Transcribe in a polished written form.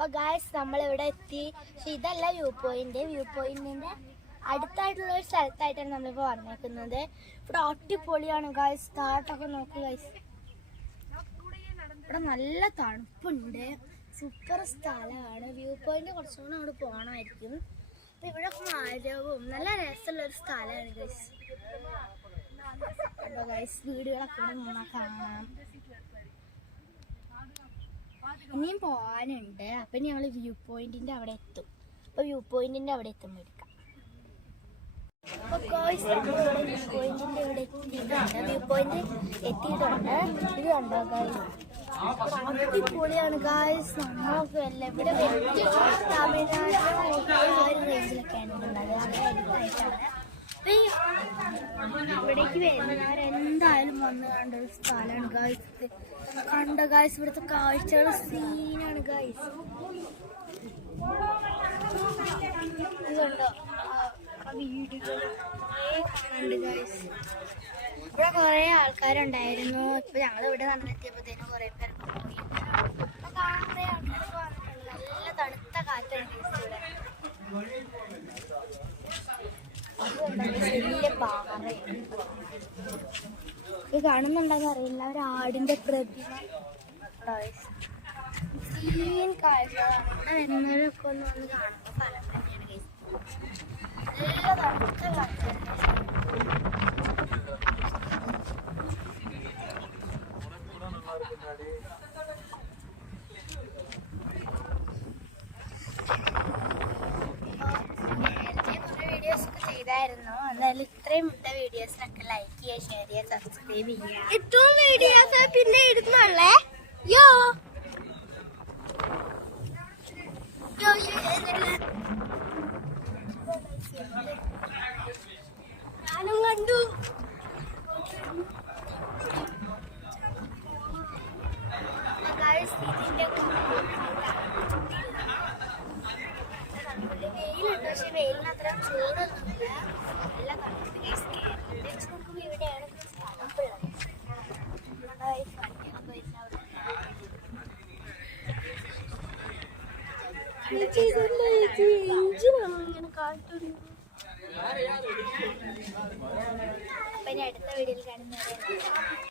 അപ്പൊ ഗായ്സ് നമ്മളിവിടെ എത്തി. പക്ഷെ ഇതല്ല വ്യൂ പോയിന്റിന്റെ അടുത്തായിട്ടുള്ള ഒരു സ്ഥലത്തായിട്ടാണ് നമ്മളിപ്പോ വന്നേക്കുന്നത്. ഇവിടെ അടിപൊളിയാണ് ഗായ്സ്. താഴത്തൊക്കെ നോക്ക് ഗായ്സ്, ഇവിടെ നല്ല തണുപ്പുണ്ട്. സൂപ്പർ സ്ഥലമാണ്. വ്യൂ പോയിന്റ് കുറച്ചുകൂടെ അവിടെ പോകണമായിരിക്കും. അപ്പൊ ഇവിടെ മരവും നല്ല രസമുള്ളൊരു സ്ഥലമാണ് ഗൈസ്. അപ്പൊ ഗൈസ് വീടുകളൊക്കെ ഇവിടെ നിന്നാൽ കാണാം. ഇനിയും പോകാനുണ്ട്. അപ്പൊ ഞങ്ങൾ വ്യൂ പോയിന്റിന്റെ അവിടെ എത്തും. അപ്പൊ വ്യൂ പോയിന്റിന്റെ അവിടെ എത്തുമ്പോൾ എടുക്കാം. അപ്പൊ ഗൈസ് നമ്മളിവിടെ വ്യൂ പോയിന്റിന്റെ ഇവിടെ എത്തിയിട്ടുണ്ട്. വ്യൂ പോയിന്റ് എത്തിയിട്ടുണ്ട്. ഇത് കണ്ടോ ഗൈസ്, അടിപൊളിയാണ് ഗായ്സ്. നമ്മളൊക്കെ അല്ല ഇവിടെ വലിയ തമിഴ്നാട്ടിലെ റേഞ്ചിലൊക്കെയാണ് ഉള്ളത്. വളരെ അടുത്തായിട്ടാണ്. ഇവിടേക്ക് വരുന്നവരെന്തായാലും വന്ന് കണ്ട ഒരു സ്ഥലമാണ് ഗായ്സ്. കണ്ട ഗായ്സ്, ഇവിടുത്തെ കാഴ്ചകളുടെ സീനാണ് ഗായ്സ്. ഇത് കണ്ടോ വീടുകൾ കാണാനുണ്ട് ഗായ്സ്. ഇവിടെ കുറെ ആൾക്കാരുണ്ടായിരുന്നു. ഇപ്പൊ ഞങ്ങൾ ഇവിടെ നടന്നെത്തിയപ്പോഴത്തേനും കുറെ പേരൊക്കെ പോയി. കാണാൻ കുറെ ആൾക്കാരൊക്കെ വന്നിട്ടുണ്ട്. നല്ല തണുത്ത കാറ്റാണ് വലിയ പാറ. ഇത് കാണുന്നുണ്ടെന്ന് അറിയില്ല, ഒരു ആടിന്റെ പ്രതിമ. സീൻ കാഴ്ചകളാണ്. ഇവിടെ വരുന്നവരൊക്കെ ഒന്ന് വന്ന് കാണുമ്പോൾ ഫലം തന്നെയാണ് ഗൈസ്. നല്ല തണുത്ത കാറ്റാണ്. എന്നാലും ഇത്രയും വിട്ട വീഡിയോസിനൊക്കെ ലൈക്ക് ചെയ്യുക, ഷെയർ ചെയ്യുക, സബ്സ്ക്രൈബ് ചെയ്യുക. ഏറ്റവും വീഡിയോസ് പിന്നെ ഇടുന്നുള്ളേ ഞാനും കണ്ടു. വെയിലുണ്ട്, പക്ഷെ വെയിലിന് അത്ര ചൂടൊന്നുമില്ല. നല്ല തണുപ്പ് ഗൈസ്. കേരളത്തെ വെച്ച് നോക്കുമ്പോൾ ഇവിടെയാണ് തണുപ്പുള്ളത്. ഇങ്ങനെ കാട്ടുന്നു. അപ്പൊ ഇനി അടുത്ത വീഡിയോയിൽ കാണുന്നവരെ